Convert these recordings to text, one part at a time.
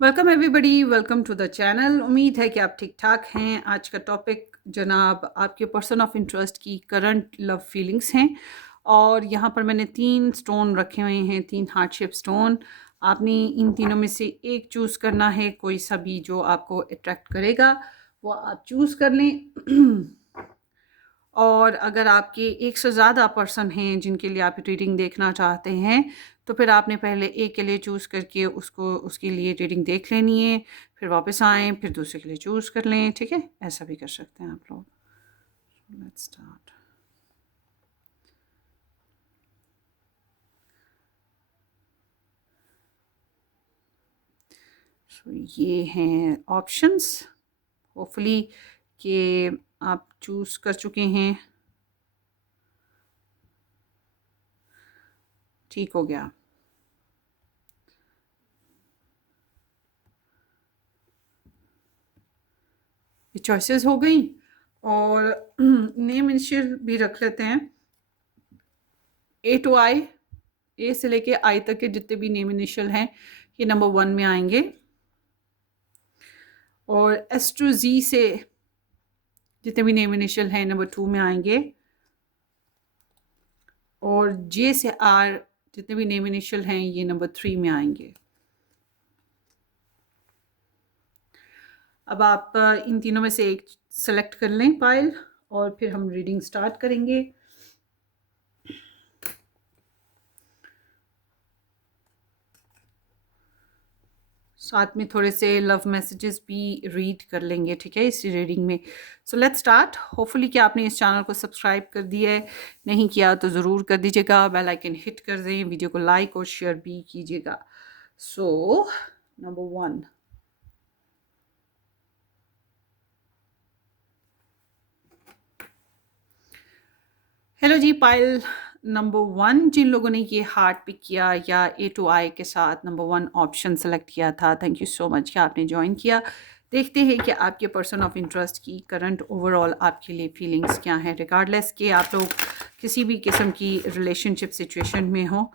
Welcome everybody, welcome to the channel. उम्मीद है कि आप ठीक ठाक हैं। आज का टॉपिक जनाब आपके पर्सन ऑफ इंटरेस्ट की करंट लव फीलिंग्स हैं। और यहाँ पर मैंने 3 स्टोन रखे हुए हैं, 3 हार्ट शेप स्टोन। आपने इन तीनों में से एक चूज़ करना है, कोई सा भी जो आपको अट्रैक्ट करेगा वो आप चूज़ कर लें। और अगर आपके एक से ज़्यादा पर्सन हैं जिनके लिए आप रीडिंग देखना चाहते हैं, तो फिर आपने पहले एक के लिए चूज़ करके उसको उसके लिए रीडिंग देख लेनी है, फिर वापस आएँ, फिर दूसरे के लिए चूज़ कर लें, ठीक है? ऐसा भी कर सकते हैं आप लोग। Let's start. सो ये हैं ऑप्शंस। होपफुली कि आप चूज़ कर चुके हैं। ठीक हो गया। ये चॉइसेस हो गई और नेम इनिशियल भी रख लेते हैं। ए टू आई, ए से लेके आई तक के जितने भी नेम इनिशियल हैं ये नंबर 1 में आएंगे। और एस टू जी से जितने भी नेम इनिशियल हैं नंबर 2 में आएंगे। और जे से आर जितने भी नेम इनिशियल हैं ये नंबर 3 में आएंगे। अब आप इन तीनों में से एक सेलेक्ट कर लें पायल, और फिर हम रीडिंग स्टार्ट करेंगे। साथ में थोड़े से लव मैसेजेस भी रीड कर लेंगे, ठीक है, इस रीडिंग में। सो लेट्स स्टार्ट। होपफुली कि आपने इस चैनल को सब्सक्राइब कर दिया है, नहीं किया तो ज़रूर कर दीजिएगा। बेल आइकन हिट कर दें, वीडियो को लाइक और शेयर भी कीजिएगा। So number 1। हेलो जी पायल। नंबर 1 जिन लोगों ने ये हार्ट पिक किया या ए टू आई के साथ नंबर 1 ऑप्शन सेलेक्ट किया था, थैंक यू सो मच कि आपने ज्वाइन किया। देखते हैं कि आपके पर्सन ऑफ इंटरेस्ट की करंट ओवरऑल आपके लिए फीलिंग्स क्या हैं, रिगार्डलेस कि आप लोग किसी भी किस्म की रिलेशनशिप सिचुएशन में हो।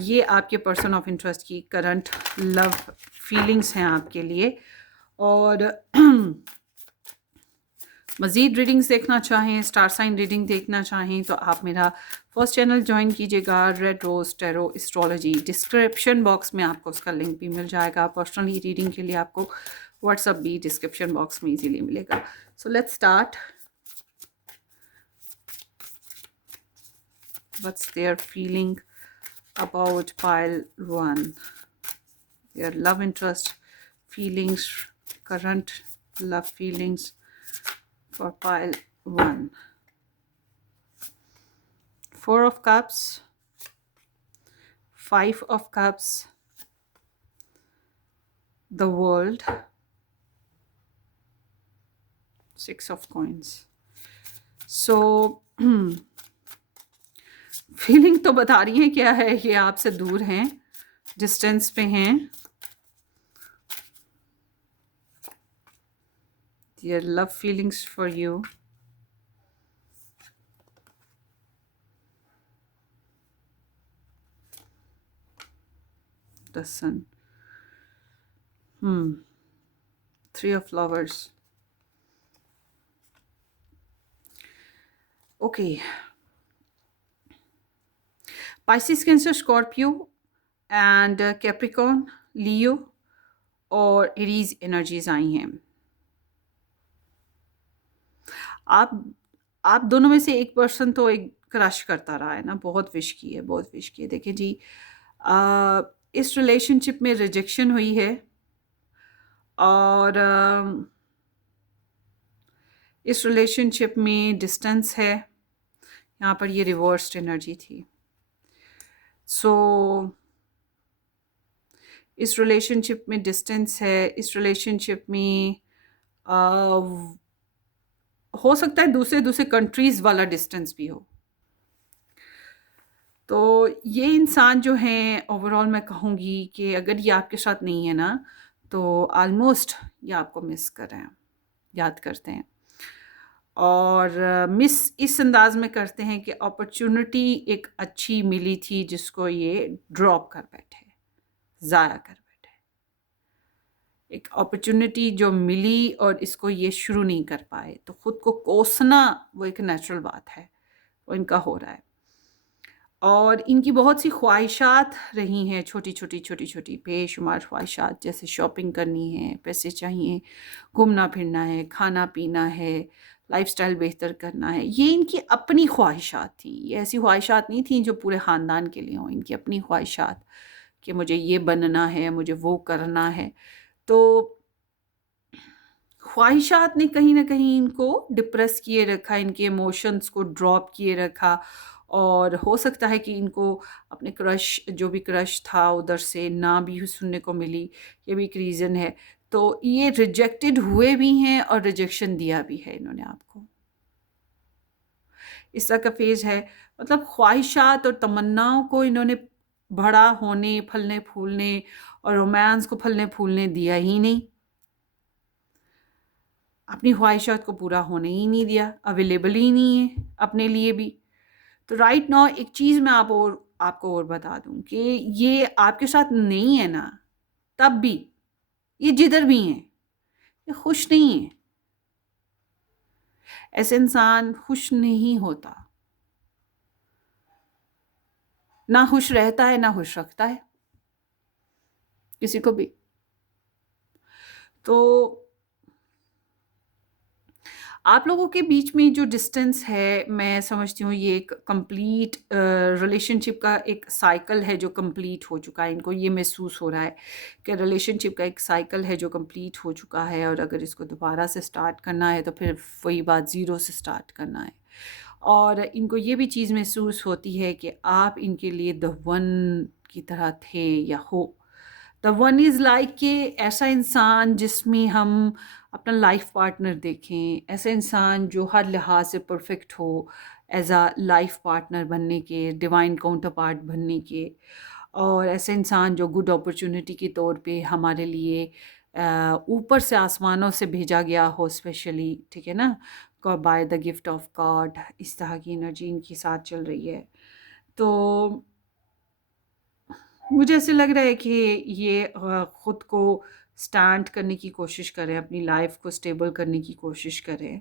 ये आपके पर्सन ऑफ इंटरेस्ट की करंट लव फीलिंग्स हैं आपके लिए। और मज़ीद रीडिंग्स देखना चाहें, स्टार साइन रीडिंग देखना चाहें, तो आप मेरा फर्स्ट चैनल ज्वाइन कीजिएगा, red rose tarot astrology. Description box में आपको उसका लिंक भी मिल जाएगा। पर्सनली रीडिंग के लिए आपको व्हाट्सअप भी डिस्क्रिप्शन बॉक्स में इजीली मिलेगा। So let's start. What's their feeling about pile 1? Their love interest feelings, current love feelings for pile 1. 4 of cups, 5 of cups, the world, 6 of coins. So feeling तो बता रही है क्या है, ये आपसे दूर हैं, डिस्टेंस पे हैं। Their love feelings for you. The sun. 3 of flowers. Okay. Pisces, Cancer, Scorpio and Capricorn, Leo और एरीज एनर्जीज आई हैं। आप दोनों में से एक पर्सन तो एक क्रश करता रहा है ना, बहुत विश की है, बहुत विश की है। देखिए जी, इस रिलेशनशिप में रिजेक्शन हुई है और इस रिलेशनशिप में डिस्टेंस है। यहाँ पर ये रिवर्स्ड एनर्जी थी। सो इस रिलेशनशिप में डिस्टेंस है, इस रिलेशनशिप में हो सकता है दूसरे कंट्रीज़ वाला डिस्टेंस भी हो। तो ये इंसान जो हैं ओवरऑल मैं कहूँगी कि अगर ये आपके साथ नहीं है ना, तो ऑलमोस्ट ये आपको मिस कर रहे हैं, याद करते हैं। और मिस इस अंदाज में करते हैं कि अपॉर्चुनिटी एक अच्छी मिली थी जिसको ये ड्रॉप कर बैठे, ज़ाया कर बैठे। एक अपॉर्चुनिटी जो मिली और इसको ये शुरू नहीं कर पाए, तो ख़ुद को कोसना वो एक नेचुरल बात है, वो इनका हो रहा है। और इनकी बहुत सी ख्वाहिशात रही हैं, छोटी-छोटी बेशुमार ख्वाहिशात, जैसे शॉपिंग करनी है, पैसे चाहिए, घूमना फिरना है, खाना पीना है, लाइफ़स्टाइल बेहतर करना है। ये इनकी अपनी ख्वाहिशात थी, ये ऐसी ख्वाहिशात नहीं थी जो पूरे ख़ानदान के लिए हों, इनकी अपनी ख्वाहिशात कि मुझे ये बनना है, मुझे वो करना है। तो ख्वाहिशात ने कहीं न कहीं इनको डिप्रेस किए रखा, इनके इमोशंस को ड्रॉप किए रखा, और हो सकता है कि इनको अपने क्रश, जो भी क्रश था उधर से ना भी सुनने को मिली, ये भी एक रीज़न है। तो ये रिजेक्टेड हुए भी हैं और रिजेक्शन दिया भी है इन्होंने आपको। इस तरह का फ़ेज़ है, मतलब ख्वाहिशात और तमन्नाओं को इन्होंने बड़ा होने, फलने-फूलने और रोमांस को फलने-फूलने दिया ही नहीं। अपनी ख्वाहिशात को पूरा होने ही नहीं दिया, अवेलेबल ही नहीं है अपने लिए भी। तो राइट नाउ एक चीज़ मैं आपको और बता दूँ कि ये आपके साथ नहीं है ना, तब भी, ये जिधर भी हैं, ये खुश नहीं है। ऐसे इंसान खुश नहीं होता। ना खुश रहता है, ना खुश रखता है किसी को भी। तो आप लोगों के बीच में जो डिस्टेंस है, मैं समझती हूँ ये एक कंप्लीट रिलेशनशिप का एक साइकिल है जो कंप्लीट हो चुका है। इनको ये महसूस हो रहा है कि रिलेशनशिप का एक साइकिल है जो कंप्लीट हो चुका है, और अगर इसको दोबारा से स्टार्ट करना है तो फिर वही बात ज़ीरो से स्टार्ट करना है। और इनको ये भी चीज़ महसूस होती है कि आप इनके लिए द वन की तरह थे या हो। द वन इज़ लाइक कि ऐसा इंसान जिसमें हम अपना लाइफ पार्टनर देखें, ऐसा इंसान जो हर लिहाज से परफेक्ट हो एज अ लाइफ पार्टनर बनने के, डिवाइन काउंटर पार्ट बनने के, और ऐसे इंसान जो गुड अपॉर्चुनिटी के तौर पे हमारे लिए ऊपर से आसमानों से भेजा गया हो स्पेशली, ठीक है ना, by the gift of God. इस तरह की एनर्जी इनके साथ चल रही है। तो मुझे ऐसे लग रहा है कि ये ख़ुद को स्टैंड करने की कोशिश करें, अपनी लाइफ को स्टेबल करने की कोशिश करें,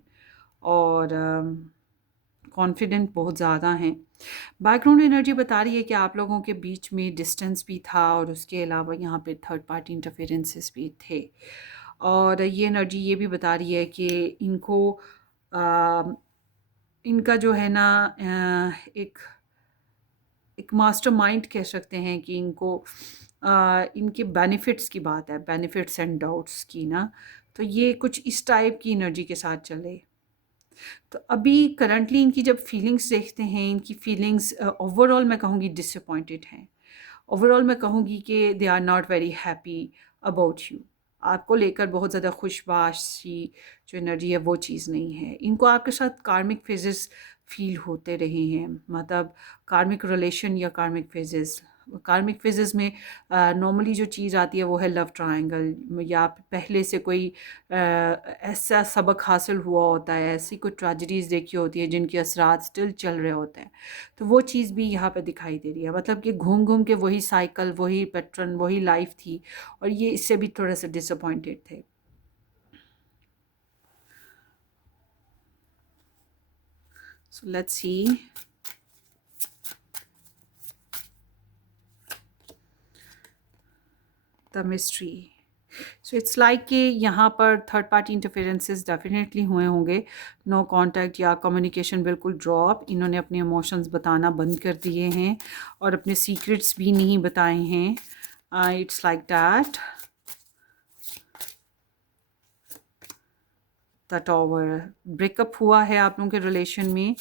और कॉन्फिडेंट बहुत ज़्यादा हैं। बैकग्राउंड एनर्जी बता रही है कि आप लोगों के बीच में डिस्टेंस भी था, और उसके अलावा यहाँ पे थर्ड पार्टी इंटरफेरेंसेस भी थे। और ये एनर्जी ये भी बता रही है कि इनको इनका जो है ना एक मास्टरमाइंड कह सकते हैं कि इनको इनके बेनिफिट्स की बात है, बेनिफिट्स एंड डाउट्स की ना, तो ये कुछ इस टाइप की एनर्जी के साथ चले। तो अभी करंटली इनकी जब फीलिंग्स देखते हैं, इनकी फीलिंग्स ओवरऑल मैं कहूँगी डिसअपॉइंटेड हैं। ओवरऑल मैं कहूँगी कि they are not very happy about you. आपको लेकर बहुत ज़्यादा खुशबाश सी जो एनर्जी है वो चीज़ नहीं है। इनको आपके साथ कार्मिक फेजेस फील होते रहे हैं, मतलब कार्मिक रिलेशन या कार्मिक फेजेस में नॉर्मली जो चीज़ आती है वो है लव ट्रायंगल, या पहले से कोई ऐसा सबक हासिल हुआ होता है, ऐसी कोई ट्रेजेडीज़ देखी होती है जिनके असरात स्टिल चल रहे होते हैं। तो वो चीज़ भी यहाँ पे दिखाई दे रही है, मतलब कि घूम घूम के वही साइकिल, वही पैटर्न, वही लाइफ थी, और ये इससे भी थोड़ा सा डिसअपॉइंटेड थे। So let's see. The mystery. So it's like कि यहाँ पर थर्ड पार्टी इंटरफेरेंसेस डेफिनेटली हुए होंगे। नो कांटेक्ट या कम्युनिकेशन बिल्कुल ड्रॉप। इन्होंने अपने इमोशंस बताना बंद कर दिए हैं और अपने सीक्रेट्स भी नहीं बताए हैं। It's like that. The tower, breakup हुआ है आप लोगों के रिलेशन में,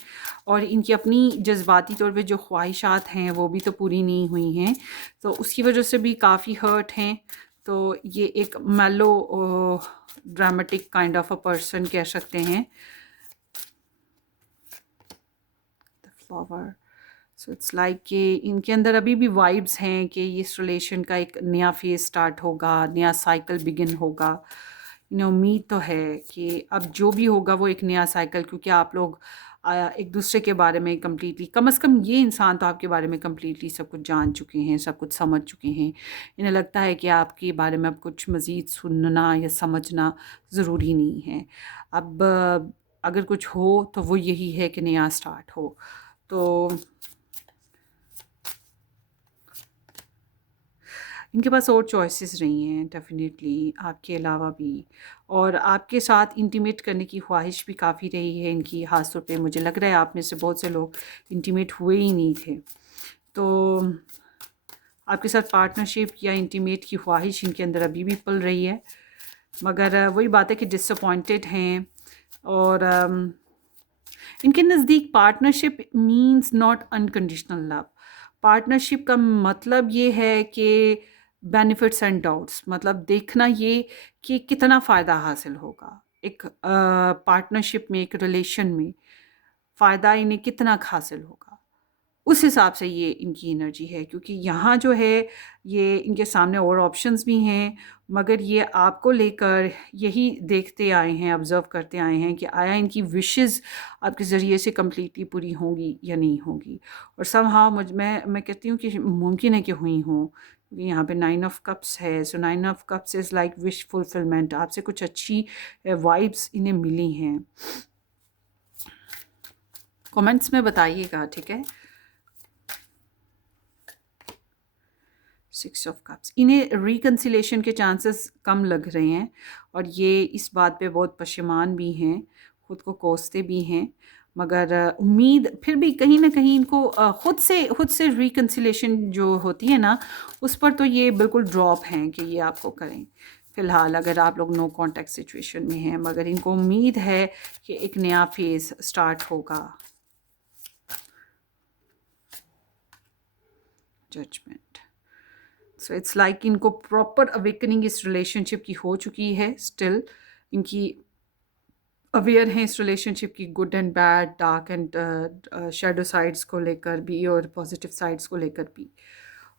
और इनकी अपनी जज्बाती तौर पे जो ख्वाहिशात हैं वो भी तो पूरी नहीं हुई हैं, तो उसकी वजह से भी काफ़ी हर्ट हैं। तो ये एक मेलो dramatic kind of a person कह सकते हैं। The flower. So it's like कि इनके अंदर अभी भी वाइब्स हैं कि इस रिलेशन का एक नया फेज स्टार्ट होगा, नया साइकिल बिगिन होगा। इन्हें उम्मीद तो है कि अब जो भी होगा वो एक नया साइकिल, क्योंकि आप लोग एक दूसरे के बारे में कम्प्लीटली, कम से कम ये इंसान तो आपके बारे में कम्प्लीटली सब कुछ जान चुके हैं, सब कुछ समझ चुके हैं। इन्हें लगता है कि आपके बारे में अब कुछ मज़ीद सुनना या समझना ज़रूरी नहीं है। अब अगर कुछ हो तो वो यही है कि नया स्टार्ट हो। तो इनके पास और चॉइसेस रही हैं डेफ़िनेटली आपके अलावा भी, और आपके साथ इंटीमेट करने की ख्वाहिश भी काफ़ी रही है इनकी। ख़ास तौर पे मुझे लग रहा है आप में से बहुत से लोग इंटीमेट हुए ही नहीं थे। तो आपके साथ पार्टनरशिप या इंटीमेट की ख्वाहिश इनके अंदर अभी भी पल रही है, मगर वही बात है कि डिसअपॉइंटेड हैं। और इनके नज़दीक partnership means not unconditional love. Partnership का मतलब ये है कि बेनिफिट्स एंड डाउट्स, मतलब देखना ये कि कितना फ़ायदा हासिल होगा एक पार्टनरशिप में, एक रिलेशन में फ़ायदा इन्हें कितना हासिल होगा, उस हिसाब से ये इनकी एनर्जी है। क्योंकि यहाँ जो है ये इनके सामने और ऑप्शंस भी हैं, मगर ये आपको लेकर यही देखते आए हैं, ऑब्ज़र्व करते आए हैं कि आया इनकी विशेज़ आपके ज़रिए से कम्प्लीटली पूरी होंगी या नहीं होंगी। और समहाउ मैं कहती हूँ कि मुमकिन है कि हुई हों, क्योंकि यहाँ पे 9 ऑफ़ कप्स है। सो 9 of cups is like wish fulfilment. आपसे कुछ अच्छी वाइब्स इन्हें मिली हैं। कमेंट्स में बताइएगा, ठीक है। 6 ऑफ कप्स, इन्हें रिकन्सिलेशन के चांसेस कम लग रहे हैं, और ये इस बात पे बहुत पशेमान भी हैं, ख़ुद को कोसते भी हैं। मगर उम्मीद फिर भी कहीं ना कहीं इनको खुद से रिकन्सिलेशन जो होती है ना, उस पर तो ये बिल्कुल ड्रॉप हैं कि ये आपको करें फ़िलहाल, अगर आप लोग नो कॉन्टैक्ट सिचुएशन में हैं। मगर इनको उम्मीद है कि एक नया फेज़ स्टार्ट होगा। जजमेंट। सो इट्स लाइक इनको प्रॉपर अवेकनिंग इस रिलेशनशिप की हो चुकी है। स्टिल इनकी अवेयर हैं इस रिलेशनशिप की good and bad, dark and shadow sides को लेकर भी और पॉजिटिव साइड्स को लेकर भी।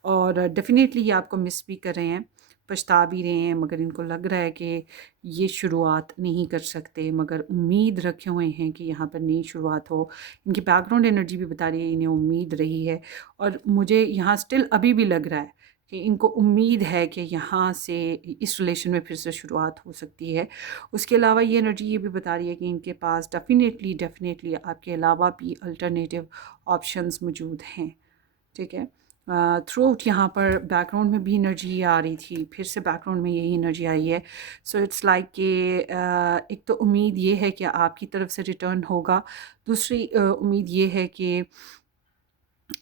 और डेफिनेटली ये आपको मिस भी कर रहे हैं, पछता भी रहे हैं, मगर इनको लग रहा है कि ये शुरुआत नहीं कर सकते, मगर उम्मीद रखे हुए हैं कि यहाँ पर नई शुरुआत हो। इनकी बैकग्राउंड एनर्जी भी बता रही है इन्हें उम्मीद रही है, और मुझे यहाँ स्टिल अभी भी लग रहा है कि इनको उम्मीद है कि यहाँ से इस रिलेशन में फिर से शुरुआत हो सकती है। उसके अलावा ये एनर्जी ये भी बता रही है कि इनके पास डेफ़िनेटली आपके अलावा भी अल्टरनेटिव ऑप्शंस मौजूद हैं, ठीक है। थ्रू आउट यहाँ पर बैकग्राउंड में भी एनर्जी आ रही थी, फिर से बैकग्राउंड में यही एनर्जी आई है। सो इट्स लाइक कि एक तो उम्मीद ये है कि आपकी तरफ से रिटर्न होगा, दूसरी उम्मीद ये है कि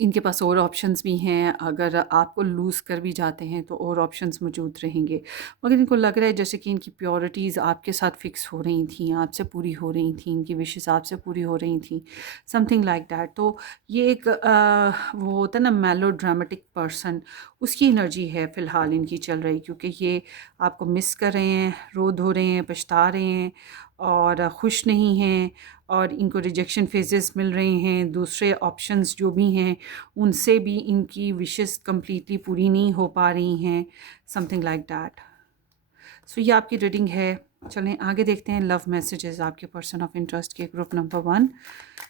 इनके पास और ऑप्शंस भी हैं। अगर आपको लूज़ कर भी जाते हैं तो और ऑप्शंस मौजूद रहेंगे, मगर इनको लग रहा है जैसे कि इनकी प्योरिटीज़ आपके साथ फ़िक्स हो रही थी, आपसे पूरी हो रही थी, इनकी विशेस आपसे पूरी हो रही थी, समथिंग लाइक दैट। तो ये एक वो होता है ना मेलो ड्रामेटिक पर्सन, उसकी एनर्जी है फ़िलहाल इनकी चल रही, क्योंकि ये आपको मिस कर रहे हैं, रो धो रहे हैं, पछता रहे हैं और खुश नहीं हैं, और इनको रिजेक्शन फेजेस मिल रहे हैं। दूसरे ऑप्शंस जो भी हैं उनसे भी इनकी विशेस कम्प्लीटली पूरी नहीं हो पा रही हैं, समथिंग लाइक दैट। सो ये आपकी रीडिंग है। चलें आगे देखते हैं लव मैसेजेस आपके पर्सन ऑफ इंटरेस्ट के ग्रुप नंबर 1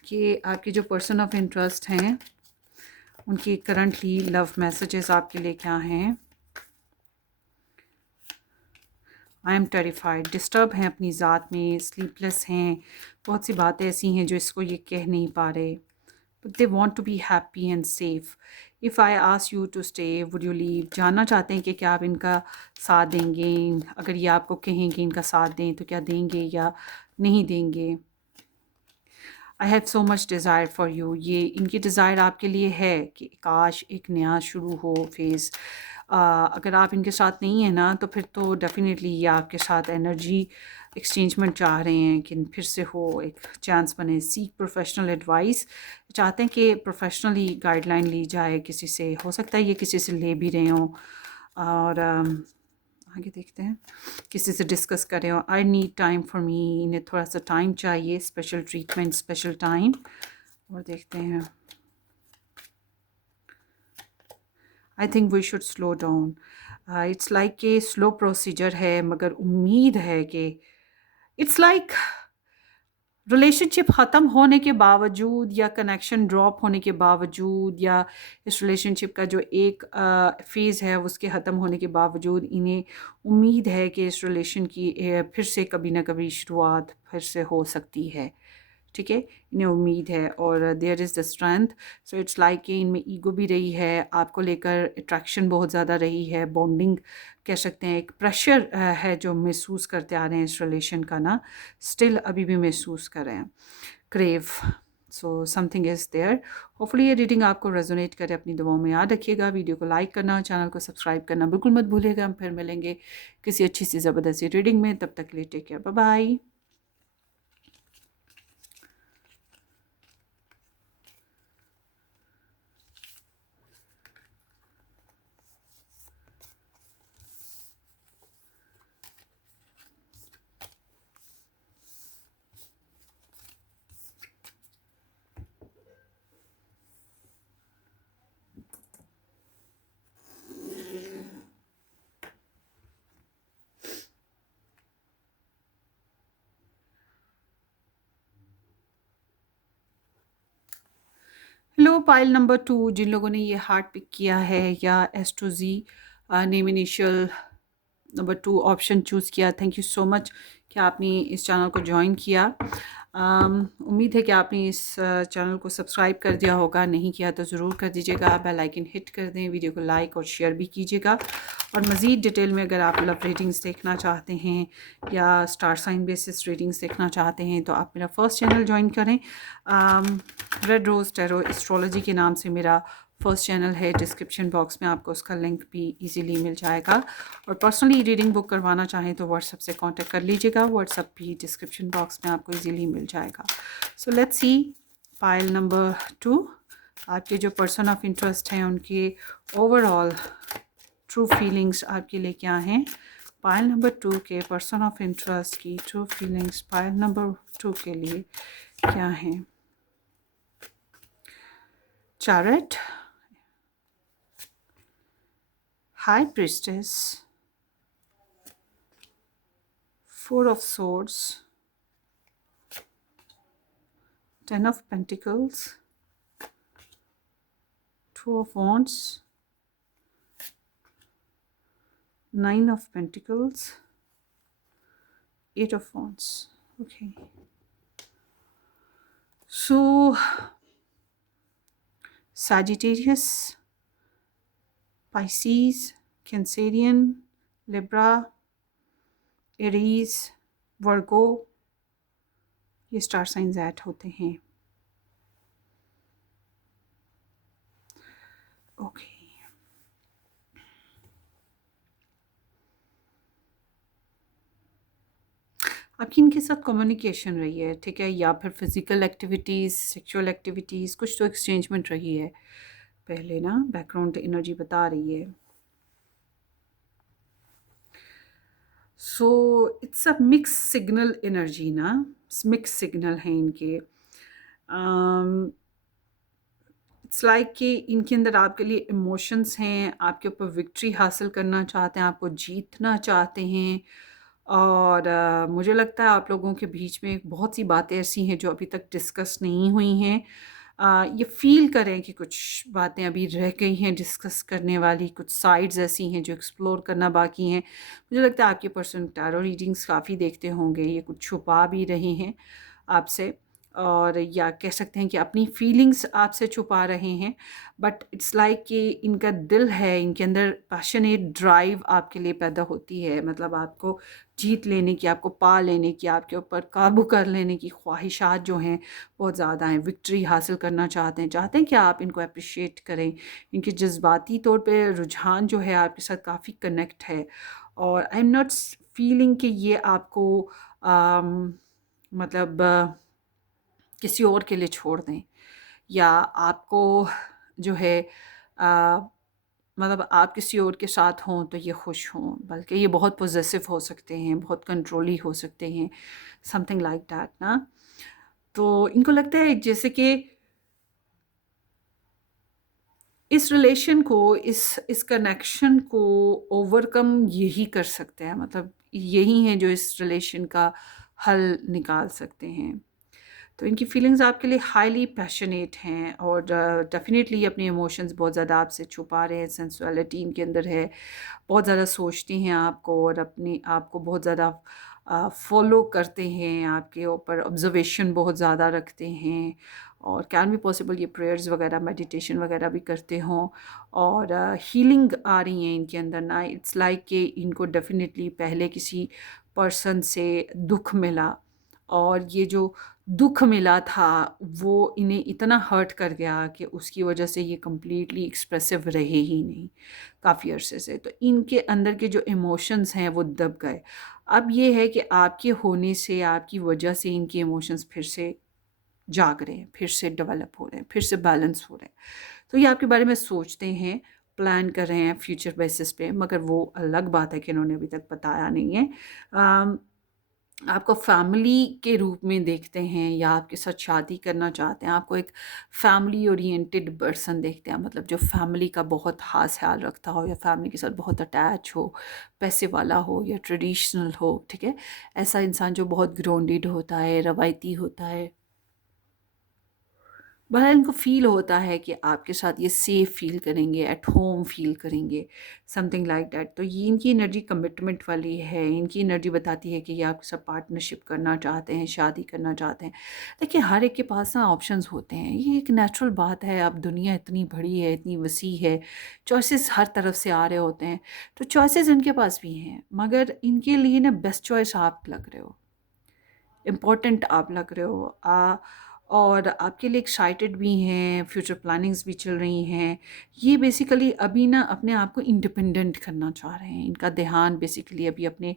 कि आपके जो पर्सन ऑफ इंटरेस्ट हैं उनकी करंटली लव मैसेजेस आपके लिए क्या हैं। आई एम टेरिफाइड, डिस्टर्ब हैं अपनी ज़ात में, स्लीपलेस हैं, बहुत सी बातें ऐसी हैं जो इसको ये कह नहीं पा रहे, but they want to be happy and safe. If I ask you to stay would you leave, जानना चाहते हैं कि क्या आप इनका साथ देंगे, अगर ये आपको कहेंगे इनका साथ दें तो क्या देंगे या नहीं देंगे। I have so much desire for you, ये इनकी डिज़ायर आपके लिए है कि काश एक नया शुरू हो फेज़। अगर आप इनके साथ नहीं हैं ना, तो फिर तो डेफ़िनेटली ये आपके साथ एनर्जी एक्सचेंजमेंट चाह रहे हैं कि फिर से हो, एक चांस बने। सीक प्रोफेशनल एडवाइस, चाहते हैं कि प्रोफेशनली गाइडलाइन ली जाए किसी से, हो सकता है ये किसी से ले भी रहे हों, और आगे देखते हैं किसी से डिस्कस कर रहे हो। I need time for me, इन्हें थोड़ा सा टाइम चाहिए, स्पेशल ट्रीटमेंट, स्पेशल टाइम। और देखते हैं I think we should slow down, it's like कि स्लो प्रोसीजर है, मगर उम्मीद है कि इट्स लाइक रिलेशनशिप ख़त्म होने के बावजूद या कनेक्शन ड्रॉप होने के बावजूद या इस रिलेशनशिप का जो एक फ़ेज़ है उसके ख़त्म होने के बावजूद इन्हें उम्मीद है कि इस रिलेशन की फिर से कभी ना कभी शुरुआत फिर से हो सकती है। ठीक है, इन्हें उम्मीद है और there is the strength. So it's like कि इनमें ईगो भी रही है, आपको लेकर अट्रैक्शन बहुत ज़्यादा रही है, बॉन्डिंग कह सकते हैं, एक प्रेशर है जो महसूस करते आ रहे हैं इस रिलेशन का ना, स्टिल अभी भी महसूस कर रहे हैं, crave. So something is there. Hopefully ये रीडिंग आपको रेजोनेट करे। अपनी दुआओं में याद रखिएगा। वीडियो को लाइक करना, चैनल को सब्सक्राइब करना बिल्कुल मत भूलिएगा। हम फिर मिलेंगे किसी अच्छी सी ज़बरदस्ती रीडिंग में। तब तक के लिए take care, bye bye. Hello pile number 2, जिन लोगों ने ये हार्ट पिक किया है या S to G name initial number 2 option choose किया, थैंक यू सो मच कि आपने इस चैनल को ज्वाइन किया। उम्मीद है कि आपने इस चैनल को सब्सक्राइब कर दिया होगा, नहीं किया तो ज़रूर कर दीजिएगा। बेल आइकन हिट कर दें, वीडियो को लाइक और शेयर भी कीजिएगा। और मज़ीद डिटेल में अगर आप लव रीडिंग्स देखना चाहते हैं या स्टार साइन बेसिस रीडिंग्स देखना चाहते हैं तो आप मेरा फर्स्ट चैनल ज्वाइन करें। रेड रोज़ टैरो एस्ट्रोलॉजी के नाम से मेरा फर्स्ट चैनल है। डिस्क्रिप्शन बॉक्स में आपको उसका लिंक भी इजीली मिल जाएगा। और पर्सनली रीडिंग बुक करवाना चाहें तो व्हाट्सएप से कांटेक्ट कर लीजिएगा। व्हाट्सएप भी डिस्क्रिप्शन बॉक्स में आपको इजीली मिल जाएगा। So let's see pile number 2, आपके जो पर्सन ऑफ इंटरेस्ट हैं उनके ओवरऑल ट्रू फीलिंग्स आपके लिए क्या हैं। पाइल नंबर 2 के पर्सन ऑफ इंटरेस्ट की ट्रू फीलिंग्स पाइल नंबर 2 के लिए क्या हैं। Chariot, high priestess, Four of Swords, Ten of Pentacles, Two of Wands, Nine of Pentacles, Eight of Wands. Okay. So, Sagittarius, Pisces, Cancerian, Libra, Aries, Virgo, ये star science add होते हैं। Okay, आपकी इनके साथ कम्युनिकेशन रही है, ठीक है, या फिर फिजिकल एक्टिविटीज़, सेक्सुअल एक्टिविटीज़, कुछ तो एक्सचेंजमेंट रही है पहले ना, बैकग्राउंड एनर्जी बता रही है। So it's a mix signal energy ना, मिक्स सिग्नल हैं इनके। इट्स लाइक कि इनके अंदर आपके लिए इमोशंस हैं, आपके ऊपर विक्ट्री हासिल करना चाहते हैं, आपको जीतना चाहते हैं। और मुझे लगता है आप लोगों के बीच में बहुत सी बातें ऐसी हैं जो अभी तक डिस्कस नहीं हुई हैं। ये फ़ील करें कि कुछ बातें अभी रह गई हैं डिस्कस करने वाली, कुछ साइड्स ऐसी हैं जो एक्सप्लोर करना बाकी हैं। मुझे लगता है आपके पर्सन टैरो रीडिंग्स काफ़ी देखते होंगे, ये कुछ छुपा भी रहे हैं आपसे, और या कह सकते हैं कि अपनी फीलिंग्स आपसे छुपा रहे हैं। बट इट्स लाइक कि इनका दिल है, इनके अंदर पैशनेट ड्राइव आपके लिए पैदा होती है, मतलब आपको जीत लेने की, आपको पा लेने की, आपके ऊपर काबू कर लेने की ख्वाहिशात जो हैं बहुत ज़्यादा हैं। विक्ट्री हासिल करना चाहते हैं कि आप इनको अप्रिशिएट करें। इनके जज्बाती तौर पे रुझान जो है आपके साथ काफ़ी कनेक्ट है। और आई एम नॉट फीलिंग कि ये आपको मतलब किसी और के लिए छोड़ दें, या आपको जो है मतलब आप किसी और के साथ हों तो ये खुश हों, बल्कि ये बहुत पॉजेसिव हो सकते हैं, बहुत कंट्रोली हो सकते हैं, समथिंग लाइक दैट ना। तो इनको लगता है जैसे कि इस रिलेशन को, इस कनेक्शन को ओवरकम यही कर सकते हैं, मतलब यही हैं जो इस रिलेशन का हल निकाल सकते हैं। तो इनकी फीलिंग्स आपके लिए हाईली पैशनेट हैं और डेफिनेटली अपने इमोशंस बहुत ज़्यादा आपसे छुपा रहे हैं, सेंसुअलिटी इनके अंदर है, बहुत ज़्यादा सोचती हैं आपको और अपने आप को बहुत ज़्यादा फॉलो करते हैं, आपके ऊपर ऑब्जर्वेशन बहुत ज़्यादा रखते हैं और कैन बी पॉसिबल ये प्रेयर्स वगैरह मेडिटेशन वगैरह भी करते हों और हीलिंग आ रही हैं इनके अंदर ना। इट्स लाइक कि इनको डेफिनेटली पहले किसी पर्सन से दुख मिला और ये जो दुख मिला था वो इन्हें इतना हर्ट कर गया कि उसकी वजह से ये कंप्लीटली एक्सप्रेसिव रहे ही नहीं काफ़ी अरसे से। तो इनके अंदर के जो इमोशंस हैं वो दब गए। अब ये है कि आपके होने से, आपकी वजह से इनके इमोशंस फिर से जाग रहे हैं, फिर से डेवलप हो रहे हैं, फिर से बैलेंस हो रहे हैं। तो ये आपके बारे में सोचते हैं, प्लान कर रहे हैं फ्यूचर बेसिस पे, मगर वो अलग बात है कि इन्होंने अभी तक बताया नहीं है। आपको फैमिली के रूप में देखते हैं या आपके साथ शादी करना चाहते हैं, आपको एक फैमिली ओरिएंटेड पर्सन देखते हैं, मतलब जो फैमिली का बहुत खास ख्याल रखता हो या फैमिली के साथ बहुत अटैच हो, पैसे वाला हो या ट्रेडिशनल हो, ठीक है। ऐसा इंसान जो बहुत ग्राउंडेड होता है, रवायती होता है, बहरहाल इनको फ़ील होता है कि आपके साथ ये सेफ़ फ़ील करेंगे, एट होम फ़ील करेंगे, समथिंग लाइक दैट। तो ये इनकी एनर्जी कमिटमेंट वाली है, इनकी एनर्जी बताती है कि ये आपके साथ पार्टनरशिप करना चाहते हैं, शादी करना चाहते हैं। देखिए हर एक के पास ना ऑप्शंस होते हैं, ये एक नेचुरल बात है। अब दुनिया इतनी बड़ी है, इतनी वसी है, चॉइसेस हर तरफ से आ रहे होते हैं, तो चॉइसेस इनके पास भी हैं, मगर इनके लिए ना बेस्ट चॉइस आप लग रहे हो, इम्पोर्टेंट आप लग रहे हो और आपके लिए एक्साइटेड भी हैं, फ्यूचर प्लानिंग्स भी चल रही हैं। ये बेसिकली अभी ना अपने आप को इंडिपेंडेंट करना चाह रहे हैं। इनका ध्यान बेसिकली अभी अपने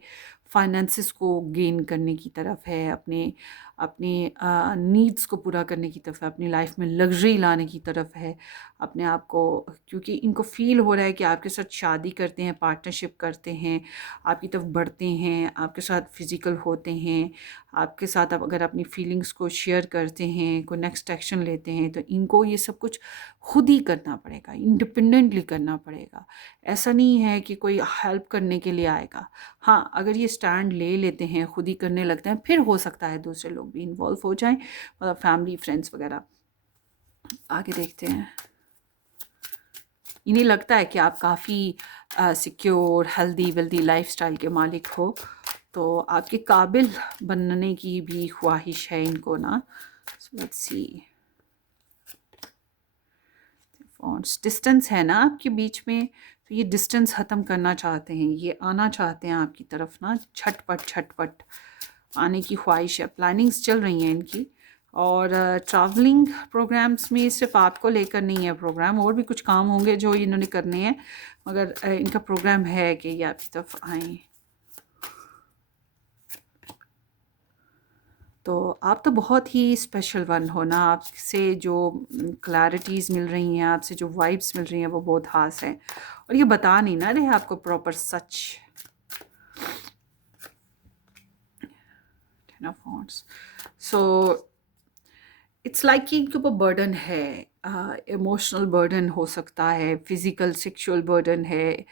फाइनेंसिस को गेन करने की तरफ है, अपने अपने नीड्स को पूरा करने की तरफ है, अपनी लाइफ में लग्जरी लाने की तरफ है अपने आप को, क्योंकि इनको फ़ील हो रहा है कि आपके साथ शादी करते हैं, पार्टनरशिप करते हैं, आपकी तरफ बढ़ते हैं, आपके साथ फिज़िकल होते हैं, आपके साथ आप अगर अपनी फीलिंग्स को शेयर करते हैं, कोई नेक्स्ट एक्शन लेते हैं, तो इनको ये सब कुछ खुद ही करना पड़ेगा, इंडिपेंडेंटली करना पड़ेगा। ऐसा नहीं है कि कोई हेल्प करने के लिए आएगा। हाँ, अगर ये स्टैंड ले लेते हैं, खुद ही करने लगते हैं, फिर हो सकता है दूसरे लोग भी इन्वॉल्व हो जाएं, मतलब फैमिली फ्रेंड्स वगैरह। आगे देखते हैं। इन्हें लगता है कि आप काफ़ी सिक्योर, हेल्दी वेल्दी लाइफस्टाइल के मालिक हो, तो आपके काबिल बनने की भी ख्वाहिश है इनको ना। लेट्स सी, डिस्टेंस है ना आपके बीच में, तो ये डिस्टेंस ख़त्म करना चाहते हैं, ये आना चाहते हैं आपकी तरफ ना, झटपट आने की ख्वाहिश है। प्लानिंग्स चल रही हैं इनकी और ट्रैवलिंग प्रोग्राम्स में सिर्फ आपको लेकर नहीं है प्रोग्राम, और भी कुछ काम होंगे जो इन्होंने करने हैं, मगर इनका प्रोग्राम है कि ये आपकी तरफ आएँ। तो आप तो बहुत ही स्पेशल वन हो ना, आपसे जो क्लैरिटीज़ मिल रही हैं, आपसे जो वाइब्स मिल रही हैं वो बहुत ख़ास हैं और ये बता नहीं ना रहे आपको proper such. Ten of wands, so it's like कि इनके ऊपर बर्डन है, इमोशनल बर्डन हो सकता है, फिज़िकल सेक्सुअल बर्डन है,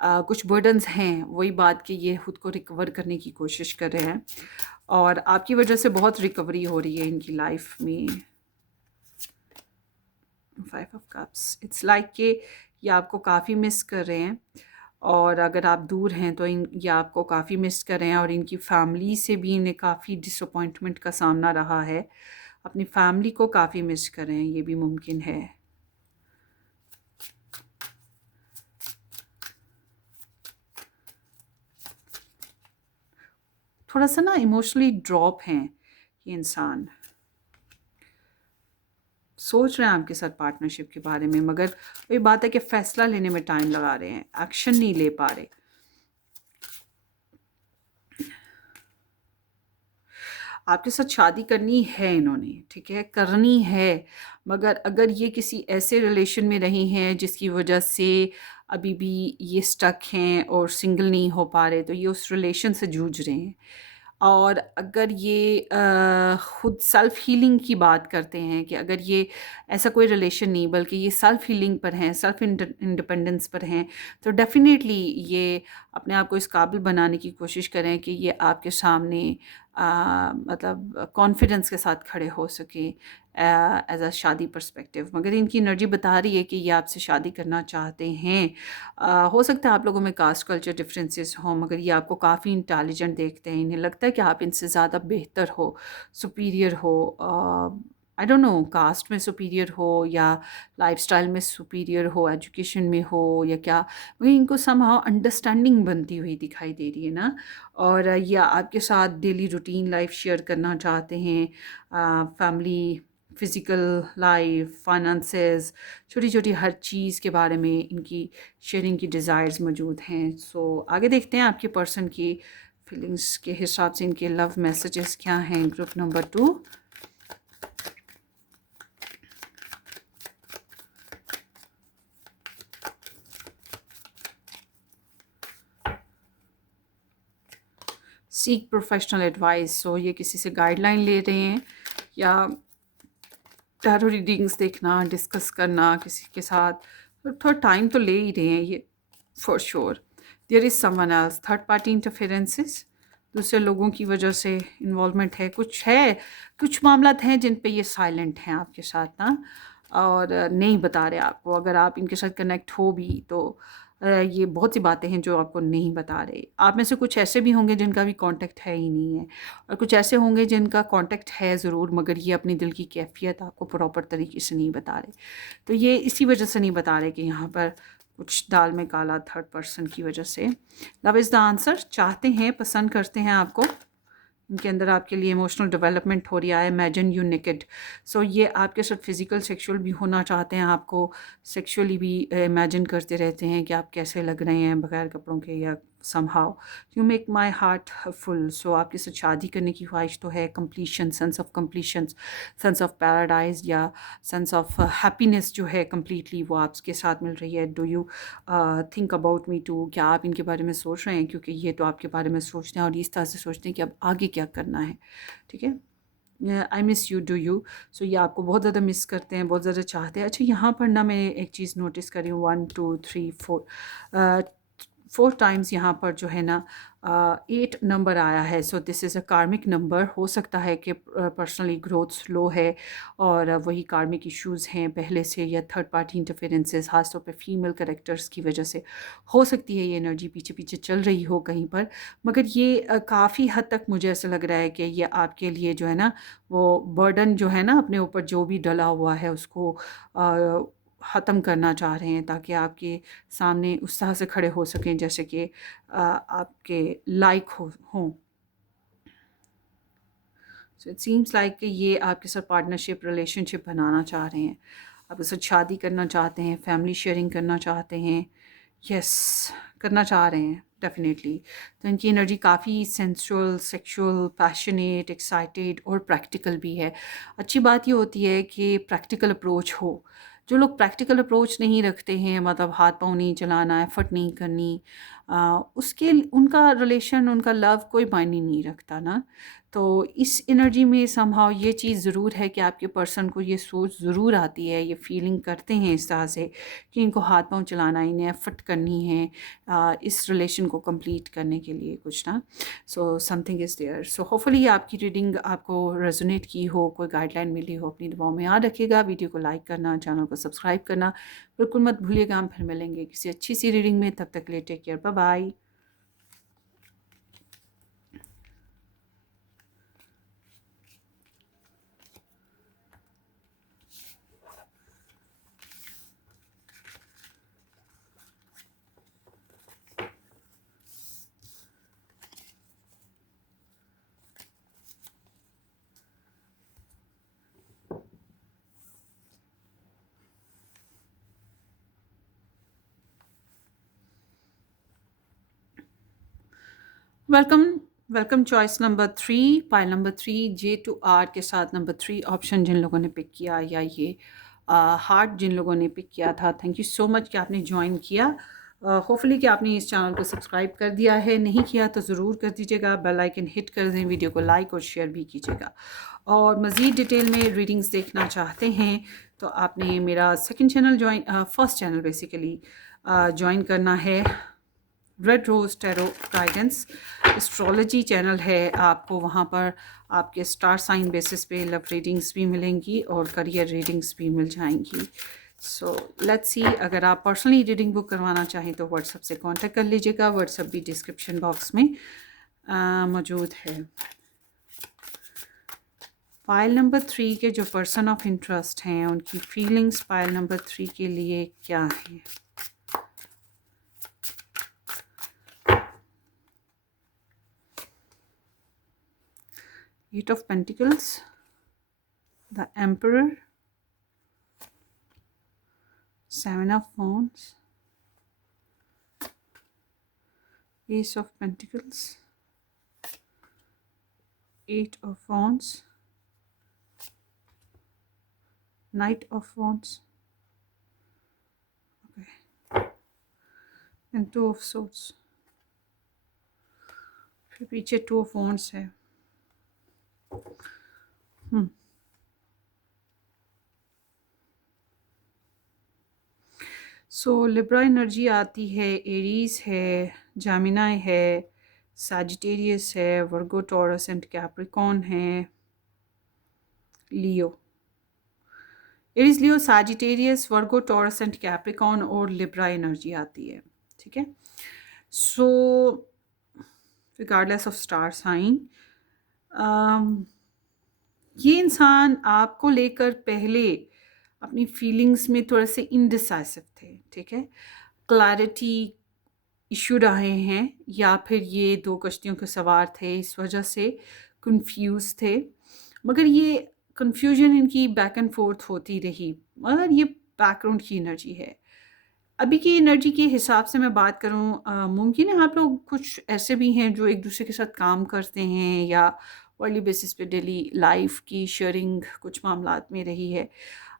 कुछ बर्डन्स हैं, वही बात कि ये खुद को रिकवर करने की कोशिश कर रहे हैं और आपकी वजह से बहुत रिकवरी हो रही है इनकी लाइफ में। 5 ऑफ कप्स, इट्स लाइक कि ये आपको काफ़ी मिस कर रहे हैं और अगर आप दूर हैं तो ये आपको काफ़ी मिस कर रहे हैं और इनकी फैमिली से भी इन्हें काफ़ी डिसअपॉइंटमेंट का सामना रहा है, अपनी फैमिली को काफ़ी मिस कर रहे हैं, ये भी मुमकिन है। थोड़ा सा ना इमोशनली ड्रॉप हैं ये इंसान, सोच रहे हैं आपके साथ पार्टनरशिप के बारे में, मगर वही बात है कि फ़ैसला लेने में टाइम लगा रहे हैं, एक्शन नहीं ले पा रहे। आपके साथ शादी करनी है इन्होंने, ठीक है, करनी है, मगर अगर ये किसी ऐसे रिलेशन में रही हैं जिसकी वजह से अभी भी ये स्टक हैं और सिंगल नहीं हो पा रहे, तो ये उस रिलेशन से जूझ रहे हैं। और अगर ये खुद सेल्फ हीलिंग की बात करते हैं कि अगर ये ऐसा कोई रिलेशन नहीं बल्कि ये सेल्फ हीलिंग पर हैं, सेल्फ इंडिपेंडेंस पर हैं, तो डेफिनेटली ये अपने आप को इस काबिल बनाने की कोशिश करें कि ये आपके सामने मतलब कॉन्फिडेंस के साथ खड़े हो सकें एज अ शादी पर्सपेक्टिव। मगर इनकी एनर्जी बता रही है कि ये आपसे शादी करना चाहते हैं। हो सकता है आप लोगों में कास्ट कल्चर डिफरेंसेस हों, मगर ये आपको काफ़ी इंटेलिजेंट देखते हैं। इन्हें लगता है कि आप इनसे ज़्यादा बेहतर हो, सुपीरियर हो। आई डोंट नो, कास्ट में सुपीरियर हो या लाइफस्टाइल में सुपीरियर हो, एजुकेशन में हो या क्या, मगर इनको समहाउ अंडरस्टैंडिंग बनती हुई दिखाई दे रही है ना। और या आपके साथ डेली रूटीन लाइफ शेयर करना चाहते हैं, फैमिली, फिज़िकल लाइफ, फाइनेंसेस, छोटी छोटी हर चीज़ के बारे में इनकी शेयरिंग की डिज़ायर्स मौजूद हैं। सो आगे देखते हैं आपके पर्सन की फीलिंग्स के हिसाब से इनके लव मैसेजेस क्या हैं। Group number 2। Seek professional advice. So ये किसी से गाइडलाइन ले रहे हैं या टैरो रीडिंग्स देखना, डिस्कस करना किसी के साथ, थोड़ा टाइम तो ले ही रहे हैं ये for sure. There is someone else, third party interferences, दूसरे लोगों की वजह से इन्वॉल्वमेंट है, कुछ मामला हैं जिन पे ये साइलेंट हैं आपके साथ ना, और नहीं बता रहे आपको। अगर आप इनके साथ कनेक्ट हो भी तो ये बहुत सी बातें हैं जो आपको नहीं बता रहे। आप में से कुछ ऐसे भी होंगे जिनका भी कांटेक्ट है ही नहीं है, और कुछ ऐसे होंगे जिनका कांटेक्ट है ज़रूर, मगर ये अपनी दिल की कैफियत आपको प्रॉपर तरीके से नहीं बता रहे। तो ये इसी वजह से नहीं बता रहे कि यहाँ पर कुछ दाल में काला थर्ड पर्सन की वजह से। Love is the answer. चाहते हैं, पसंद करते हैं आपको, इनके अंदर आपके लिए इमोशनल डेवलपमेंट हो रहा है। Imagine you naked. सो ये आपके साथ फिजिकल सेक्सुअल भी होना चाहते हैं, आपको सेक्सुअली भी इमेजिन करते रहते हैं कि आप कैसे लग रहे हैं बगैर कपड़ों के, या somehow you make my heart full. So आपके साथ शादी करने की ख्वाहिश तो है। Completion, sense of completion, sense of paradise या सेंस ऑफ हैप्पीनेस जो है कम्प्लीटली वो आपके साथ मिल रही है। Do you think about me too, क्या आप इनके बारे में सोच रहे हैं? क्योंकि ये तो आपके बारे में सोचते हैं और इस तरह से सोचते हैं कि अब आगे क्या करना है। ठीक है, I miss you, do you. So ये आपको बहुत ज़्यादा मिस करते हैं, बहुत ज़्यादा चाहते हैं। अच्छा, यहाँ पर ना मैं एक चीज़ नोटिस करी हूँ, 1 2 3 4 4 टाइम्स यहाँ पर जो है ना 8 नंबर आया है। सो दिस इज़ अ कार्मिक नंबर। हो सकता है कि पर्सनली ग्रोथ स्लो है और वही कार्मिक इश्यूज़ हैं पहले से, या थर्ड पार्टी इंटरफेरेंसेस खासतौर पे फीमेल करेक्टर्स की वजह से हो सकती है ये एनर्जी पीछे पीछे चल रही हो कहीं पर। मगर ये काफ़ी हद तक मुझे ऐसा लग रहा है कि ये आपके लिए जो है ना, वो बर्डन जो है ना अपने ऊपर जो भी डला हुआ है उसको ख़त्म करना चाह रहे हैं, ताकि आपके सामने उस तरह से खड़े हो सकें जैसे कि आपके लायक हों। सो इट सीम्स लाइक कि ये आपके साथ पार्टनरशिप रिलेशनशिप बनाना चाह रहे हैं, आपके साथ शादी करना चाहते हैं, फैमिली शेयरिंग करना चाहते हैं। यस, करना चाह रहे हैं डेफिनेटली। तो इनकी एनर्जी काफ़ी सेंसुअल, सेक्सुअल, पैशनेट, एक्साइटेड और प्रैक्टिकल भी है। अच्छी बात ये होती है कि प्रैक्टिकल अप्रोच हो। जो लोग प्रैक्टिकल अप्रोच नहीं रखते हैं, मतलब हाथ पाँव नहीं चलाना, एफर्ट नहीं करनी, उसके उनका रिलेशन, उनका लव कोई मायने नहीं रखता ना। तो इस एनर्जी में समहाउ ये चीज़ ज़रूर है कि आपके पर्सन को ये सोच ज़रूर आती है, ये फीलिंग करते हैं इस तरह से कि इनको हाथ पाँव चलाना, इन्हें एफर्ट करनी है इस रिलेशन को कंप्लीट करने के लिए कुछ ना। So something is there. So hopefully ये आपकी रीडिंग आपको रेजोनेट की हो, कोई गाइडलाइन मिली हो, अपनी दुआओं में याद रखिएगा। वीडियो को लाइक करना, चैनल को सब्सक्राइब करना बिल्कुल मत भूलिएगा। हम फिर मिलेंगे किसी अच्छी सी रीडिंग में, तब तक के लिए take care, bye bye. Welcome, welcome choice number 3, pile number 3, J to R के साथ नंबर 3 ऑप्शन जिन लोगों ने पिक किया, या ये हार्ट जिन लोगों ने पिक किया था, थैंक यू सो मच कि आपने ज्वाइन किया। होपफुली कि आपने इस चैनल को सब्सक्राइब कर दिया है, नहीं किया तो ज़रूर कर दीजिएगा, बेल आइकन हिट कर दें, वीडियो को लाइक और शेयर भी कीजिएगा। और मज़ीद डिटेल में रीडिंग्स देखना चाहते हैं तो आपने मेरा second channel join, first channel basically join करना है, red rose tarot guidance astrology channel है, आपको वहाँ पर आपके स्टार साइन बेसिस पे लव रीडिंग्स भी मिलेंगी और करियर रीडिंग्स भी मिल जाएंगी। सो लेट्स सी, अगर आप पर्सनली रीडिंग बुक करवाना चाहें तो व्हाट्सएप से कांटेक्ट कर लीजिएगा। व्हाट्सएप भी डिस्क्रिप्शन बॉक्स में मौजूद है। पाइल नंबर 3 के जो पर्सन ऑफ इंटरेस्ट हैं उनकी फीलिंग्स पाइल नंबर 3 के लिए क्या है? Eight of Pentacles, the Emperor, Seven of Wands, Ace of Pentacles, Eight of Wands, Knight of Wands, okay, and Two of Swords। फिर पीछे Two of Wands है। सो Libra energy आती है, एरीज है, जामिनाई है, सैजिटेरियस है, वर्गो, टॉरस एंड कैप्रिकॉर्न है, Leo. Aries, Leo, Sagittarius, Virgo, Taurus and Capricorn और लिब्रा एनर्जी आती है। ठीक है, so regardless of star sign, ये इंसान आपको लेकर पहले अपनी फीलिंग्स में थोड़े से इनडिसाइसिव थे। ठीक है, क्लैरिटी इशू रहे हैं, या फिर ये दो कश्तियों के सवार थे, इस वजह से कंफ्यूज थे। मगर ये कंफ्यूजन इनकी बैक एंड फोर्थ होती रही, मगर ये बैकग्राउंड की एनर्जी है। अभी की एनर्जी के हिसाब से मैं बात करूं, मुमकिन है आप लोग कुछ ऐसे भी हैं जो एक दूसरे के साथ काम करते हैं या वर्ली बेसिस पे डेली लाइफ की शेयरिंग कुछ मामलात में रही है।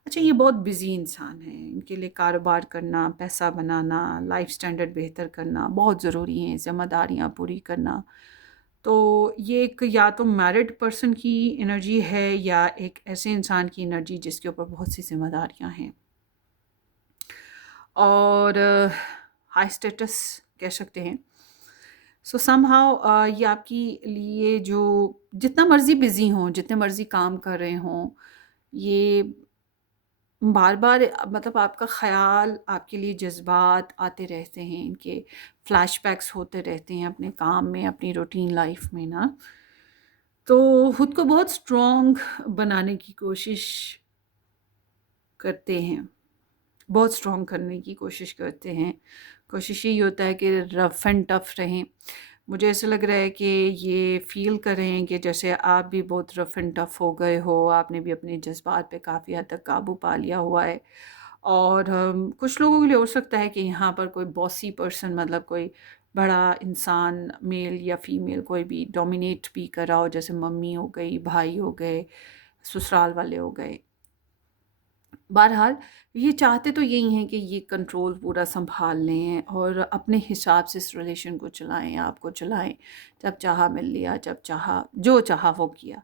अच्छा, ये बहुत बिजी इंसान है, इनके लिए कारोबार करना, पैसा बनाना, लाइफ स्टैंडर्ड बेहतर करना बहुत ज़रूरी है, ज़िम्मेदारियाँ पूरी करना। तो ये एक या तो मैरिड पर्सन की एनर्जी है या एक ऐसे इंसान की एनर्जी जिसके ऊपर बहुत सी जिम्मेदारियाँ हैं और हाई स्टेटस कह सकते हैं। सो समहाउ ये आपकी लिए जो जितना मर्ज़ी बिज़ी हों, जितने मर्ज़ी काम कर रहे हों, ये बार बार मतलब आपका ख़्याल, आपके लिए जज्बात आते रहते हैं, इनके फ्लैशबैक्स होते रहते हैं अपने काम में, अपनी रूटीन लाइफ में ना। तो खुद को बहुत स्ट्रॉन्ग बनाने की कोशिश करते हैं, बहुत स्ट्रॉन्ग करने की कोशिश करते हैं। कोशिश यही होता है कि रफ़ एंड टफ़ रहें। मुझे ऐसा लग रहा है कि ये फ़ील कर रहे हैं कि जैसे आप भी बहुत रफ़ एंड टफ़ हो गए हो, आपने भी अपने जज़्बात पे काफ़ी हद तक काबू पा लिया हुआ है। और कुछ लोगों के लिए हो सकता है कि यहाँ पर कोई बॉसी पर्सन, मतलब कोई बड़ा इंसान, मेल या फीमेल कोई भी डोमिनेट भी कर रहा हो, जैसे मम्मी हो गई, भाई हो गए, ससुराल वाले हो गए। बहरहाल ये चाहते तो यही हैं कि ये कंट्रोल पूरा संभाल लें और अपने हिसाब से इस रिलेशन को चलाएं, आपको चलाएं। जब चाहा मिल लिया, जब चाहा जो चाहा वो किया।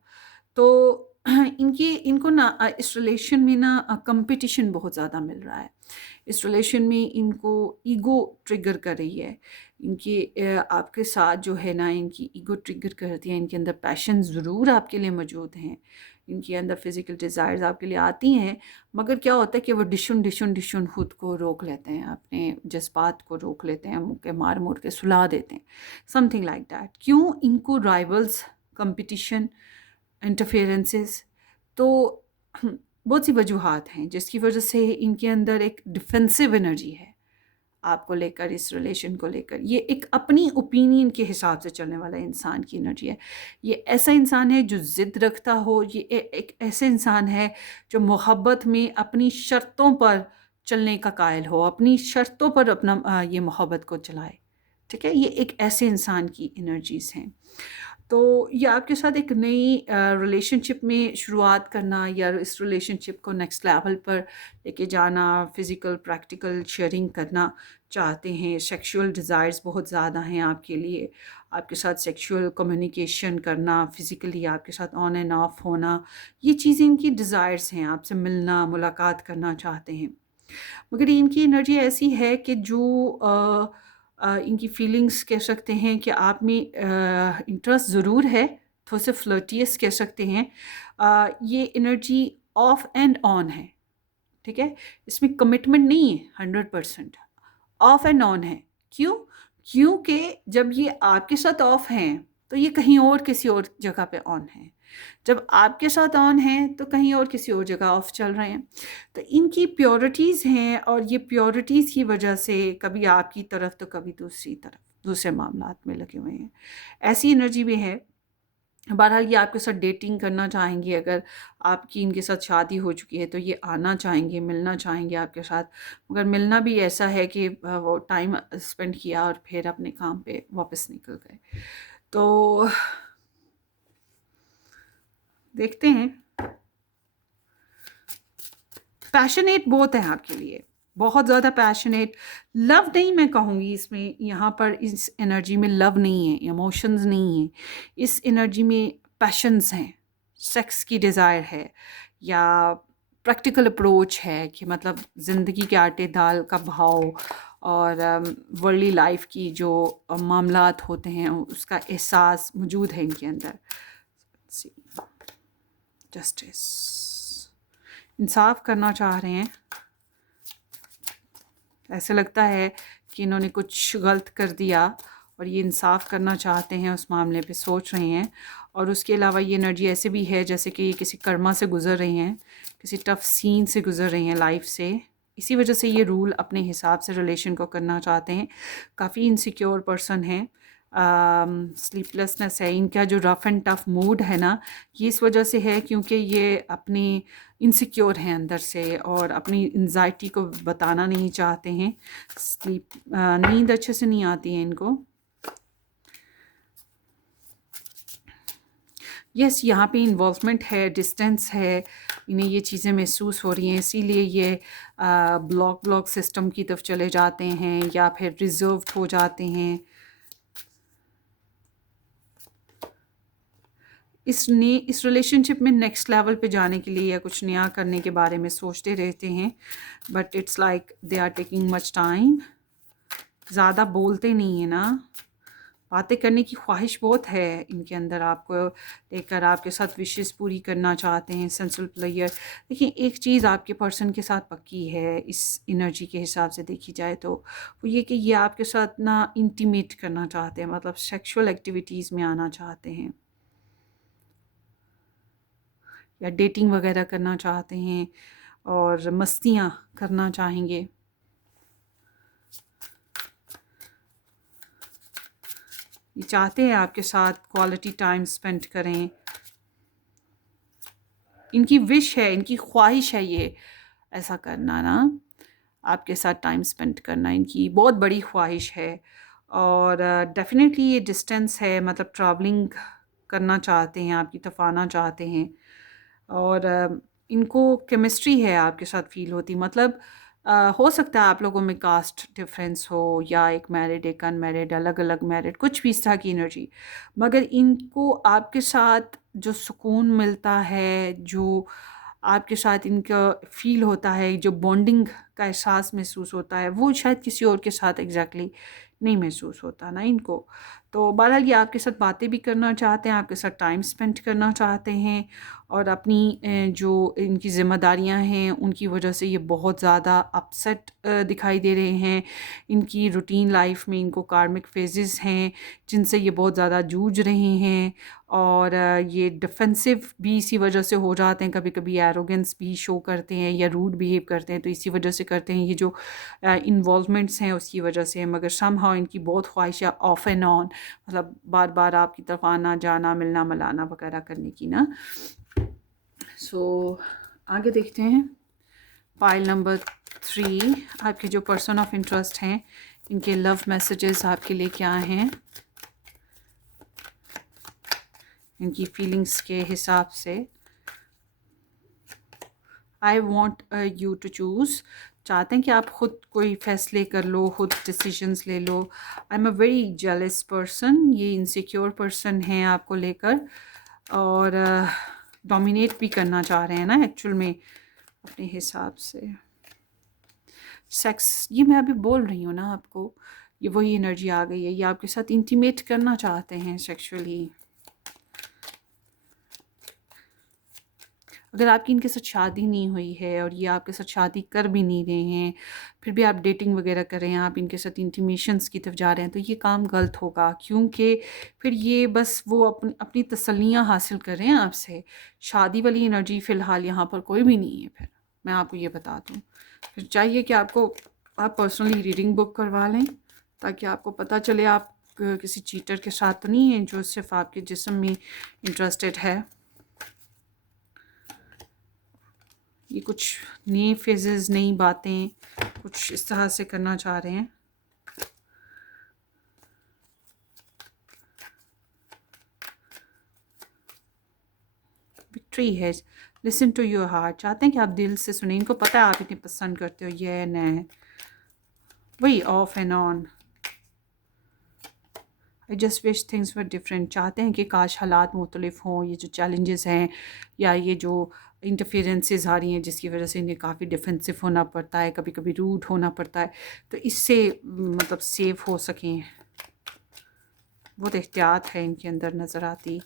तो इनको ना इस रिलेशन में ना कंपटीशन बहुत ज़्यादा मिल रहा है। इस रिलेशन में इनको ईगो ट्रिगर कर रही है। इनकी आपके साथ जो है ना, इनकी ईगो ट्रिगर करती है। इनके अंदर पैशन ज़रूर आपके लिए मौजूद हैं, इनके अंदर फिज़िकल डिज़ायर्स आपके लिए आती हैं, मगर क्या होता है कि वो डिशुन खुद को रोक लेते हैं, अपने जज्बात को रोक लेते हैं, मुँह मार मुड़ के सुला देते हैं, समथिंग लाइक दैट। क्यों? इनको राइवल्स, कंपटीशन, इंटरफेरेंसेस, तो बहुत सी वजूहात हैं जिसकी वजह से इनके अंदर एक डिफेंसिव एनर्जी है आपको लेकर, इस रिलेशन को लेकर। ये एक अपनी ओपिनियन के हिसाब से चलने वाला इंसान की एनर्जी है। ये ऐसा इंसान है जो ज़िद रखता हो, ये एक ऐसे इंसान है जो मोहब्बत में अपनी शर्तों पर चलने का कायल हो, अपनी शर्तों पर अपना ये मोहब्बत को चलाए। ठीक है, ये एक ऐसे इंसान की एनर्जीज़ हैं। तो ये आपके साथ एक नई रिलेशनशिप में शुरुआत करना या इस रिलेशनशिप को नेक्स्ट लेवल पर लेके जाना, फिज़िकल प्रैक्टिकल शेयरिंग करना चाहते हैं। सेक्सुअल डिज़ायर्स बहुत ज़्यादा हैं आपके लिए, आपके साथ सेक्सुअल कम्युनिकेशन करना, फिज़िकली आपके साथ ऑन एंड ऑफ होना, ये चीज़ें इनकी डिज़ायर्स हैं। आपसे मिलना, मुलाकात करना चाहते हैं। मगर इनकी एनर्जी ऐसी है कि जो इनकी फीलिंग्स कह सकते हैं कि आप में इंटरेस्ट ज़रूर है, थोड़े से फ्लर्टियस कह सकते हैं। ये एनर्जी ऑफ एंड ऑन है, ठीक है। इसमें कमिटमेंट नहीं है 100%, ऑफ एंड ऑन है। क्यों? क्योंकि जब ये आपके साथ ऑफ हैं तो ये कहीं और किसी और जगह पे ऑन है। जब आपके साथ ऑन है तो कहीं और किसी और जगह ऑफ चल रहे हैं। तो इनकी प्योरिटीज़ हैं और ये प्योरिटीज़ की वजह से कभी आपकी तरफ तो कभी दूसरी तरफ, दूसरे मामलात में लगे हुए हैं। ऐसी एनर्जी भी है। बहरहाल ये आपके साथ डेटिंग करना चाहेंगे, अगर आपकी इनके साथ शादी हो चुकी है तो ये आना चाहेंगे, मिलना चाहेंगे आपके साथ। मगर मिलना भी ऐसा है कि वो टाइम स्पेंड किया और फिर अपने काम पे वापस निकल गए। तो देखते हैं। पैशनेट बहुत है आपके लिए, बहुत ज़्यादा पैशनेट। लव नहीं मैं कहूँगी इसमें, यहाँ पर इस एनर्जी में लव नहीं है, इमोशंस नहीं है। इस एनर्जी में पैशंस हैं, सेक्स की डिज़ायर है, या प्रैक्टिकल अप्रोच है कि मतलब ज़िंदगी के आटे दाल का भाव और वर्ल्डली लाइफ की जो मामलात होते हैं उसका एहसास मौजूद है इनके अंदर। जस्टिस, इंसाफ करना चाह रहे हैं। ऐसे लगता है कि इन्होंने कुछ गलत कर दिया और ये इंसाफ करना चाहते हैं, उस मामले पे सोच रहे हैं। और उसके अलावा ये एनर्जी ऐसे भी है जैसे कि ये किसी कर्मा से गुज़र रही हैं, किसी टफ सीन से गुज़र रही हैं लाइफ से। इसी वजह से ये रूल अपने हिसाब से रिलेशन को करना चाहते हैं। काफ़ी इनसिक्योर पर्सन है, स्लीपलेसनेस है, इनका जो रफ़ एंड टफ मूड है ना, ये इस वजह से है क्योंकि ये अपनी इनसिक्योर हैं अंदर से और अपनी एंजाइटी को बताना नहीं चाहते हैं। नींद अच्छे से नहीं आती है इनको। यस, यहाँ पे इन्वॉल्वमेंट है, डिस्टेंस है, इन्हें ये चीज़ें महसूस हो रही हैं, इसीलिए ये ब्लॉक सिस्टम की तरफ चले जाते हैं या फिर रिजर्व्ड हो जाते हैं। इस रिलेशनशिप में नेक्स्ट लेवल पे जाने के लिए या कुछ नया करने के बारे में सोचते रहते हैं, but it's like they are taking much time. ज़्यादा बोलते नहीं है ना, बातें करने की ख्वाहिश बहुत है इनके अंदर, आपको लेकर आपके साथ विशेस पूरी करना चाहते हैं, सेंसुअल प्लेयर। देखिए, एक चीज़ आपके पर्सन के साथ पक्की है इस एनर्जी के हिसाब से देखी जाए तो वो ये कि ये आपके साथ ना इंटीमेट करना चाहते हैं, मतलब सेक्सुअल एक्टिविटीज़ में आना चाहते हैं या डेटिंग वगैरह करना चाहते हैं और मस्तियाँ करना चाहेंगे। ये चाहते हैं आपके साथ क्वालिटी टाइम स्पेंड करें। इनकी विश है, इनकी ख्वाहिश है ये ऐसा करना ना, आपके साथ टाइम स्पेंड करना इनकी बहुत बड़ी ख्वाहिश है। और डेफिनेटली ये डिस्टेंस है, मतलब ट्रैवलिंग करना चाहते हैं, आपकी तरफ आना चाहते हैं। और इनको केमिस्ट्री है आपके साथ फील होती, मतलब हो सकता है आप लोगों में कास्ट डिफरेंस हो या एक मैरिड एक अनमैरिड, अलग अलग मैरिड, कुछ भी इस तरह की एनर्जी, मगर इनको आपके साथ जो सुकून मिलता है, जो आपके साथ इनका फील होता है, जो बॉन्डिंग का एहसास महसूस होता है, वो शायद किसी और के साथ एग्जैक्टली नहीं महसूस होता ना इनको। तो बहरहाल ये आपके साथ बातें भी करना चाहते हैं, आपके साथ टाइम स्पेंड करना चाहते हैं और अपनी जो इनकी ज़िम्मेदारियां हैं उनकी वजह से ये बहुत ज़्यादा अपसेट दिखाई दे रहे हैं। इनकी रूटीन लाइफ में इनको कार्मिक फेजेस हैं जिनसे ये बहुत ज़्यादा जूझ रहे हैं और ये डिफेंसिव भी इसी वजह से हो जाते हैं, कभी कभी एरोगेंस भी शो करते हैं या रूड बिहेव करते हैं, तो इसी वजह से करते हैं, ये जो इन्वॉल्वमेंट्स हैं उसकी वजह से। मगर समहाउ इनकी बहुत ख्वाहिश है ऑफ एंड ऑन, मतलब बार बार आपकी तरफ आना जाना, मिलना मिलाना वगैरह करने की ना। सो आगे देखते हैं। पाइल नंबर 3, आपके जो पर्सन ऑफ इंटरेस्ट हैं इनके लव मैसेजेस आपके लिए क्या हैं, इनकी फीलिंग्स के हिसाब से। I want you to choose, चाहते हैं कि आप ख़ुद कोई फ़ैसले कर लो, ख़ुद डिसीजंस ले लो। I am a very jealous person, ये इनसिक्योर पर्सन है आपको लेकर और डोमिनेट भी करना चाह रहे हैं ना एक्चुअल में अपने हिसाब से। सेक्स, ये मैं अभी बोल रही हूँ ना आपको ये वही एनर्जी आ गई है, ये आपके साथ इंटीमेट करना चाहते हैं सेक्सुअली। अगर आपकी इनके साथ शादी नहीं हुई है और ये आपके साथ शादी कर भी नहीं रहे हैं, फिर भी आप डेटिंग वगैरह कर रहे हैं, आप इनके साथ इंटीमेशंस की तरफ जा रहे हैं, तो ये काम गलत होगा, क्योंकि फिर ये बस वो अपनी अपनी तसल्लियाँ हासिल कर रहे हैं आपसे। शादी वाली एनर्जी फ़िलहाल यहाँ पर कोई भी नहीं है। फिर मैं आपको ये बता दूँ, फिर चाहिए कि आप पर्सनली रीडिंग बुक करवा लें, ताकि आपको पता चले आप किसी चीटर के साथ तो नहीं हैं जो सिर्फ आपके जिस्म में इंटरेस्टेड है। ये कुछ नए फेजेस, नई बातें कुछ इस तरह से करना चाह रहे हैं। विक्ट्री है, लिसन टू योर हार्ट, चाहते हैं कि आप दिल से सुने। इनको पता है आप इतने पसंद करते हो, ये न वही of and on. I just wish things were different, चाहते हैं कि काश हालात मुख्तलिफ हों। ये जो चैलेंजेस हैं या ये जो इंटरफेरेंसेस आ रही हैं जिसकी वजह से इन्हें काफ़ी डिफेंसिव होना पड़ता है, कभी कभी रूड होना पड़ता है, तो इससे मतलब सेफ हो सकें, बहुत एहतियात है इनके अंदर नज़र आती।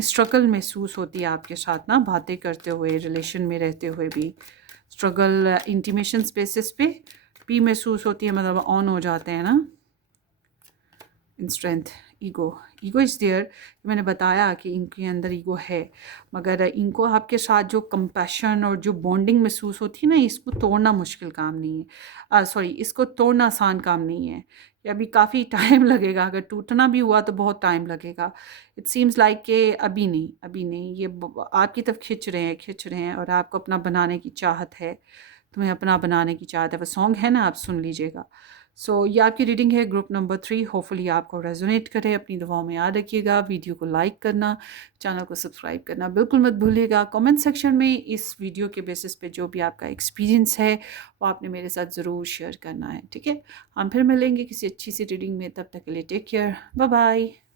स्ट्रगल महसूस होती है आपके साथ ना, बातें करते हुए, रिलेशन में रहते हुए भी स्ट्रगल इंटीमेशन स्पेसिस पे भी महसूस होती है, मतलब ऑन हो जाते हैं ना। In strength, ego is there, मैंने बताया कि इनके अंदर ईगो है, मगर इनको आपके साथ जो कंपैशन और जो बॉन्डिंग महसूस होती है ना, इसको तोड़ना मुश्किल काम नहीं है। सॉरी, इसको तोड़ना आसान काम नहीं है। ये अभी काफ़ी टाइम लगेगा, अगर टूटना भी हुआ तो बहुत टाइम लगेगा। इट सीम्स लाइक कि अभी नहीं, ये आपकी तरफ खिंच रहे हैं और आपको अपना बनाने की चाहत है, तुम्हें अपना बनाने की चाहत है। वो सॉन्ग है ना, आप सुन लीजिएगा। सो ये आपकी रीडिंग है ग्रुप नंबर 3। होपफुली आपको रेजोनेट करे। अपनी दुआओं में याद रखिएगा, वीडियो को लाइक करना, चैनल को सब्सक्राइब करना बिल्कुल मत भूलिएगा। कमेंट सेक्शन में इस वीडियो के बेसिस पे जो भी आपका एक्सपीरियंस है वो आपने मेरे साथ ज़रूर शेयर करना है, ठीक है। हम फिर मिलेंगे किसी अच्छी सी रीडिंग में, तब तक के लिए टेक केयर, बाय बाय।